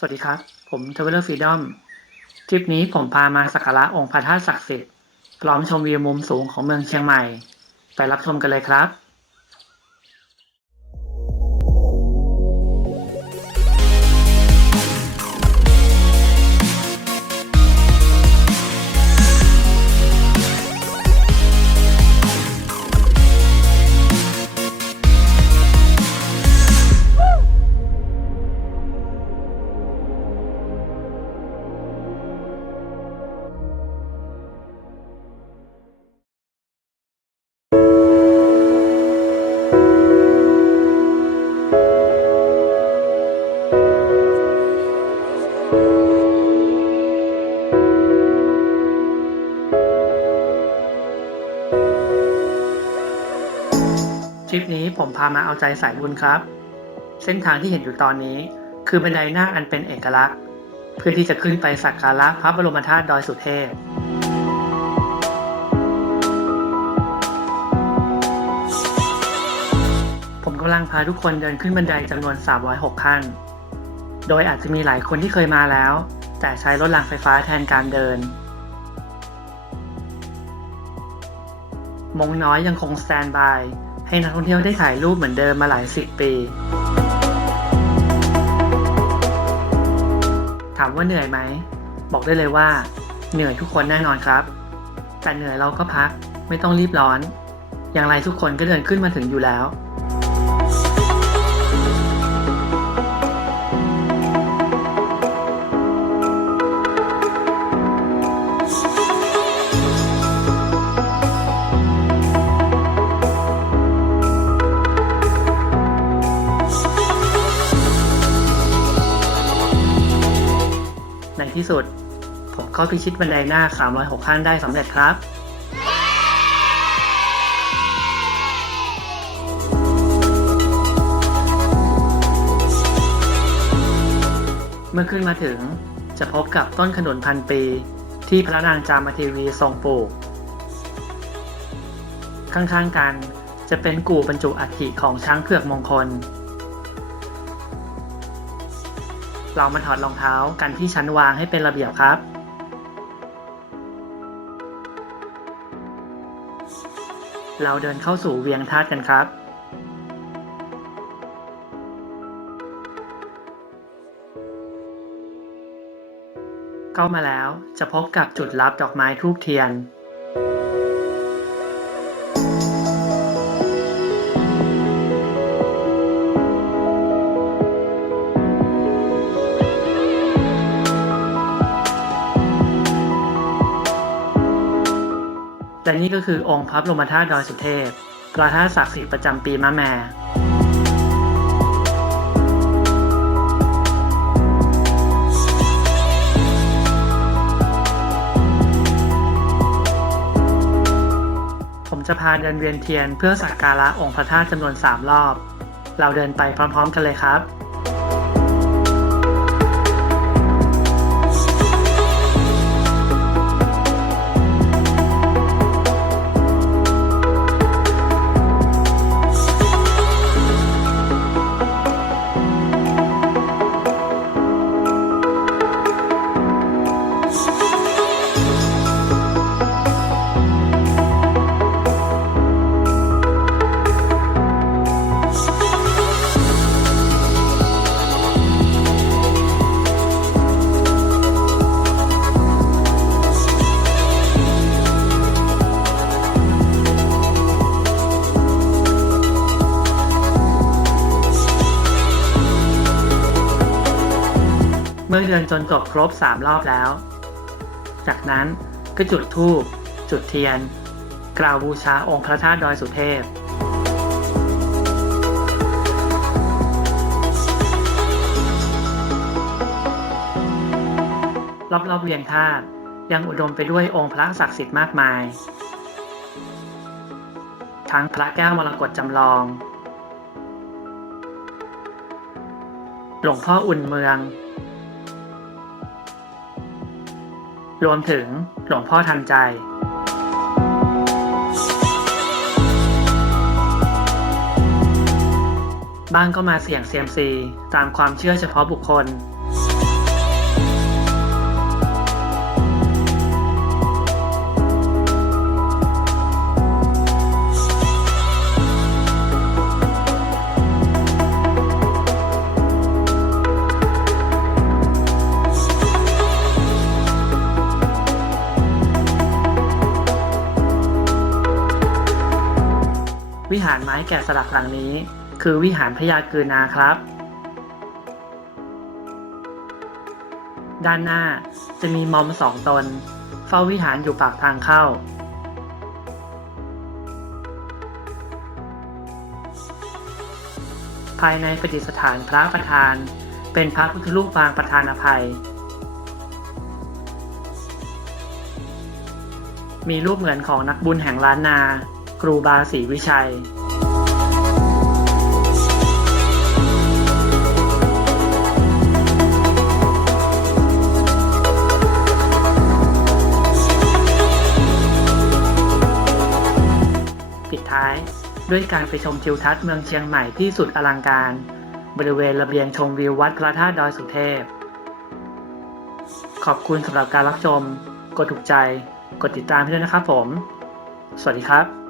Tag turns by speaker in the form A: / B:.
A: สวัสดีครับ ผมทเวลเลอร์ฟรีดอมทริปนี้ผมพามาสักการะองค์พระธาตุศักดิ์สิทธิ์พร้อมชมวิวมุมสูงของเมืองเชียงใหม่ ไปรับชมกันเลยครับ ผมพามาเอาใจสายบุญครับ เส้นทางที่เห็นอยู่ตอนนี้ คือบันไดหน้าอันเป็นเอกลักษณ์ เพื่อที่จะขึ้นไปสักการะพระบรมธาตุดอยสุเทพผมกำลังพาทุกคนเดินขึ้นบันไดจำนวน 306 ขั้น โดยอาจจะมีหลายคนที่เคยมาแล้ว แต่ใช้รถรางไฟฟ้าแทนการเดิน มงน้อยยังคงสแตนบาย ให้นักท่องเที่ยวได้ถ่ายรูปเหมือนเดิมมาหลายสิบปี ถามว่าเหนื่อยไหม บอกได้เลยว่า เหนื่อยทุกคนแน่นอนครับ แต่เหนื่อยเราก็พักไม่ต้องรีบร้อน อย่างไรทุกคนก็เดินขึ้นมาถึงอยู่แล้ว ที่สุด ผมก็พิชิตบันไดหน้า 306 ขั้นได้สำเร็จครับเมื่อขึ้นมาถึงจะพบกับต้นขนุนพันปี ที่พระนางจามเทวีทรงปลูก ข้างๆกันจะเป็นกู่บรรจุอัฐิของช้างเผือกมงคล เรามาถอดรองเท้ากันที่ชั้นวางให้เป็นระเบียบครับ เราเดินเข้าสู่เวียงธาตุกันครับ เข้ามาแล้วจะพบกับจุดรับดอกไม้ทูบเทียน และนี่ก็คือองค์พระบรมธาตุดอยสุเทพพระธาตุศักดิ์สิทธิ์ประจำปีมะแม่ผมจะพาเดินเวียนเทียนเพื่อสักการะองค์พระธาตุจำนวน 3 รอบ เราเดินไปพร้อมๆกันเลยครับ เมื่อเดินจนจบครบ3รอบแล้ว จากนั้นก็จุดธูปจุดเทียน กล่าวบูชาองค์พระธาตุดอยสุเทพรอบๆเวียงธาตุยังอุดมไปด้วยองค์พระศักดิ์สิทธิ์มากมาย ทั้งพระแก้วมรกตจำลอง หลวงพ่ออุ่นเมือง รวมถึงหลวงพ่อทันใจบ้างก็มาเสี่ยงเซียมซีตามความเชื่อเฉพาะบุคคล วิหารไม้แกะสลักหลังนี้ คือวิหารพญากือนาครับ ด้านหน้าจะมีมอมสองตน เฝ้าวิหารอยู่ปากทางเข้า ภายในประดิษฐานพระประธาน เป็นพระพุทธรูปปางประธานอภัยมีรูปเหมือนของนักบุญแห่งล้านนา ครูบาศรีวิชัยปิดท้ายด้วยการไปชมทิวทัศน์เมืองเชียงใหม่ที่สุดอลังการ บริเวณระเบียงชมวิววัดพระธาตุดอยสุเทพ ขอบคุณสำหรับการรับชม กดถูกใจ กดติดตามให้ด้วยนะครับผม สวัสดีครับ